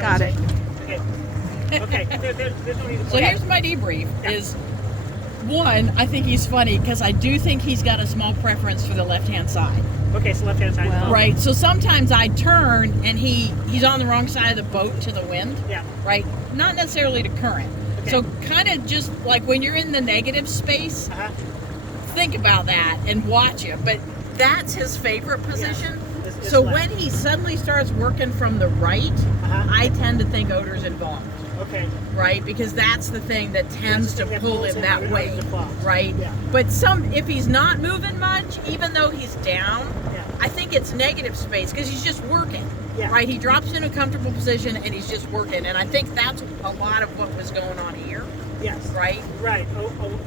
Got it. Okay. Okay. There's no reason. So here's my debrief: is one, I think he's funny because I do think he's got a small preference for the left-hand side. Okay, so left hand side. Well, Right. So sometimes I turn and he's on the wrong side of the boat to the wind. Yeah. Right. Not necessarily to current. Okay. So kind of just like when you're in the negative space, think about that and watch it. But that's his favorite position. It's So left. when he suddenly starts working from the right, I tend to think odor's involved. Okay. Right, because that's the thing that tends to That's the thing that pull pulls him him that out way, of the box. right? Yeah. But if he's not moving much, even though he's down, Yeah. I think it's negative space because he's just working, Yeah. right? He drops in a comfortable position and he's just working, and I think that's a lot of what was going on here, Yes. right? Right.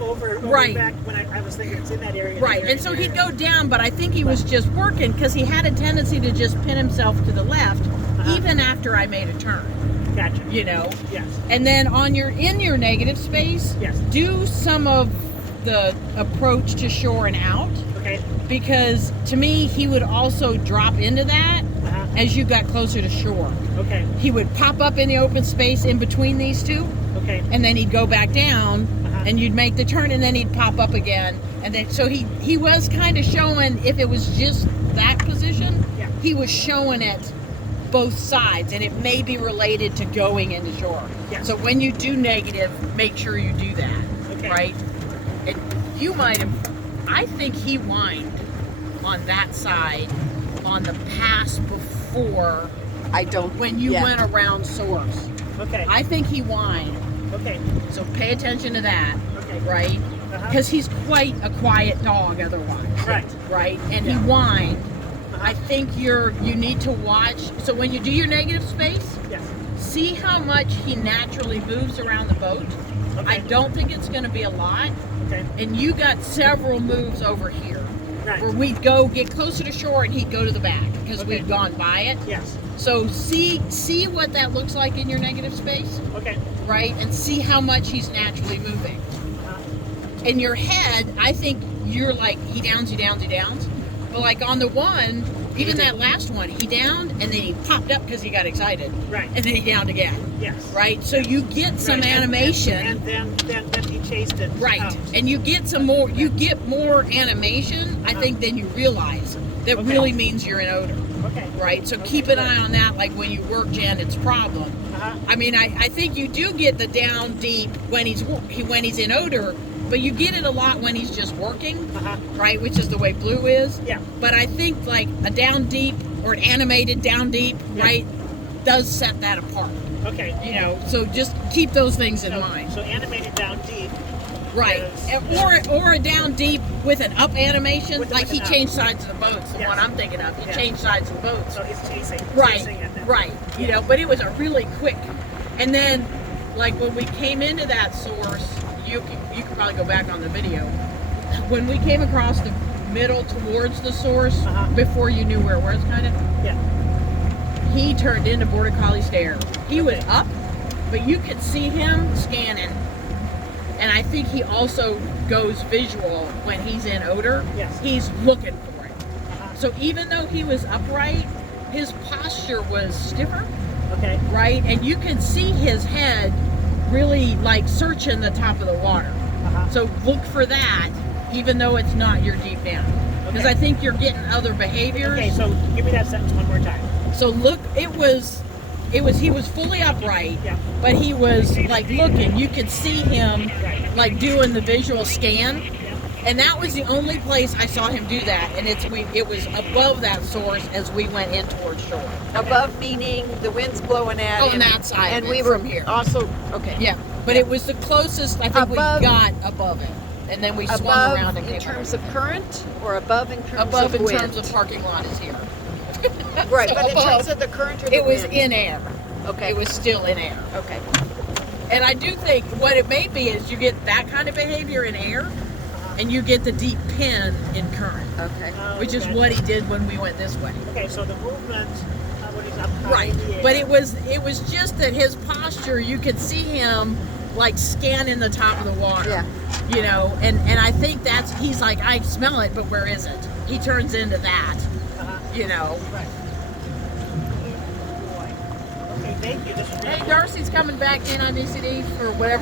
Over Right. back when I was thinking it's in that area. Right, and so he'd go down, but I think he was just working because he had a tendency to just pin himself to the left, even after I made a turn. Gotcha. You know. Yes. And then in your negative space, Yes. do some of the approach to shore and out, Okay. because to me he would also drop into that as you got closer to shore. Okay. He would pop up in the open space in between these two, Okay. and then he'd go back down, and you'd make the turn, and then he'd pop up again, and then so he was kind of showing, if it was just that position, Yeah. he was showing it both sides, and it may be related to going into shore. Yes. So when you do negative, make sure you do that, Okay. right? And you might have, I think he whined on that side on the pass before I don't. when you went around source. Okay. I think he whined, Okay. so pay attention to that, Okay. right? Because he's quite a quiet dog otherwise. Right. Right? And Yeah. he whined. I think you need to watch. So when you do your negative space, Yes. see how much he naturally moves around the boat. Okay. I don't think it's going to be a lot. Okay. And you got several moves over here Right. where we'd go get closer to shore and he'd go to the back because Okay. we'd gone by it. Yes. So see what that looks like in your negative space, Okay. right? And see how much he's naturally moving. In your head, I think you're like, he downs. But like on the one, even that last one, he downed and then he popped up because he got excited. Right. And then he downed again. Yes. Right? So you get some Right, animation. and then he chased it. Right. out. And you get some more, more animation, I think, than you realize. That Okay. really means you're in odor. Okay. Right? So keep an eye on that, like when you work Janet's problem. I mean, I think you do get the down deep when he's in odor, but you get it a lot when he's just working, right? Which is the way Blue is. Yeah. But I think like a down deep or an animated down deep, right, does set that apart. Okay. You know, so just keep those things in mind. So animated down deep. Right. Yes. Or a down deep with an up animation, With like he an up. changed sides of the boats, the Yes. one I'm thinking of. He Yeah. changed sides of the boats. So he's chasing. Right, Chasing it now. right. You know, but it was a really quick. And then, like when we came into that source, you can probably go back on the video. When we came across the middle towards the source, before you knew where it was, kind of, Yeah. he turned into Border Collie stare. He was up, but you could see him scanning. And I think he also goes visual when he's in odor. Yes. He's looking for it. So even though he was upright, his posture was stiffer, Okay. right? And you could see his head really like searching the top of the water. So look for that, even though it's not your deep down. Because Okay. I think you're getting other behaviors. Okay. So give me that sentence one more time. So look, he was fully upright, Yeah. but he was like looking. You could see him like doing the visual scan. And that was the only place I saw him do that, and it was above that source as we went in towards shore. Above meaning the wind's blowing at On him, that side and of we it, were from here. also okay. Yeah, but it was the closest I think Above- we got above it, and then we swung Above around and in came terms of current, or above in terms above of in wind? terms of parking lot is here. Right, So but in above, terms of the current or the it was wind? in air. Okay. It was still in air. Okay. And I do think what it may be is you get that kind of behavior in air, and you get the deep pin in current, Okay. which is what he did when we went this way. Okay. So the movement when he's up high Right, in the air. but it was just that his posture, you could see him like scanning the top of the water. Yeah. You know, and I think he's like, I smell it, but where is it? He turns into that. You know. Right. Okay. Thank you. This Hey, Darcy's coming back in on ECD for whatever.